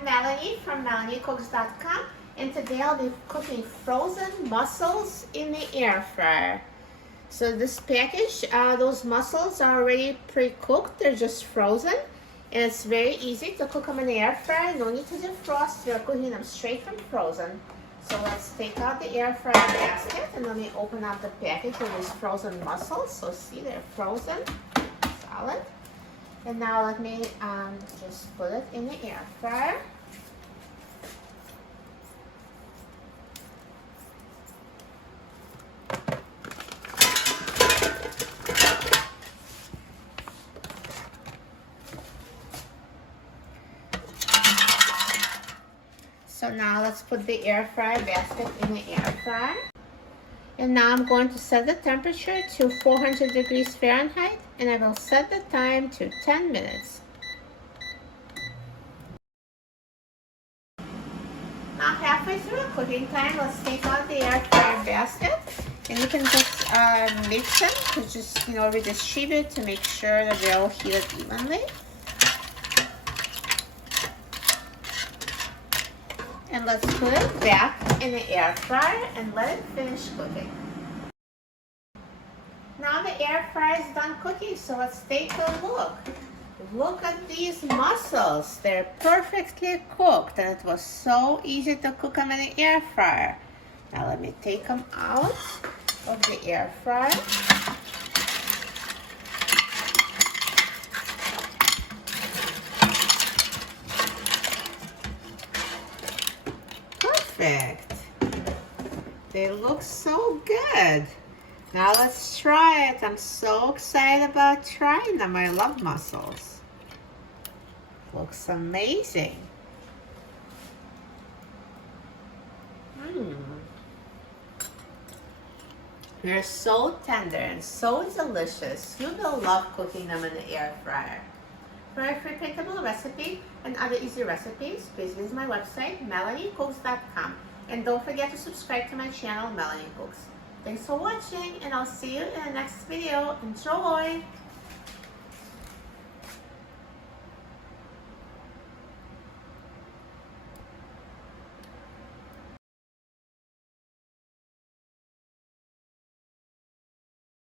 I'm Melanie from MelanieCooks.com, and today I'll be cooking frozen mussels in the air fryer. So this package, those mussels are already pre-cooked, they're just frozen, and it's very easy to cook them in the air fryer. No need to defrost, you're cooking them straight from frozen. So let's take out the air fryer basket and let me open up the package of these frozen mussels. So see, they're frozen, solid. And now let me just put it in the air fryer. So now let's put the air fryer basket in the air fryer. And now I'm going to set the temperature to 400 degrees Fahrenheit, and I will set the time to 10 minutes. Now halfway through the cooking time, let's take out the air fryer basket, and you can just mix them to just, redistribute to make sure that they're all heated evenly. And let's put it back in the air fryer and let it finish cooking. Now the air fryer is done cooking, so let's take a look. Look at these mussels. They're perfectly cooked, and it was so easy to cook them in the air fryer. Now let me take them out of the air fryer. Perfect. They look so good. Now let's try it. I'm so excited about trying them. I love mussels. Looks amazing. They're so tender and so delicious. You will love cooking them in the air fryer. For a free printable recipe and other easy recipes, please visit my website, MelanieCooks.com. And don't forget to subscribe to my channel, Melanie Cooks. Thanks for watching, and I'll see you in the next video. Enjoy!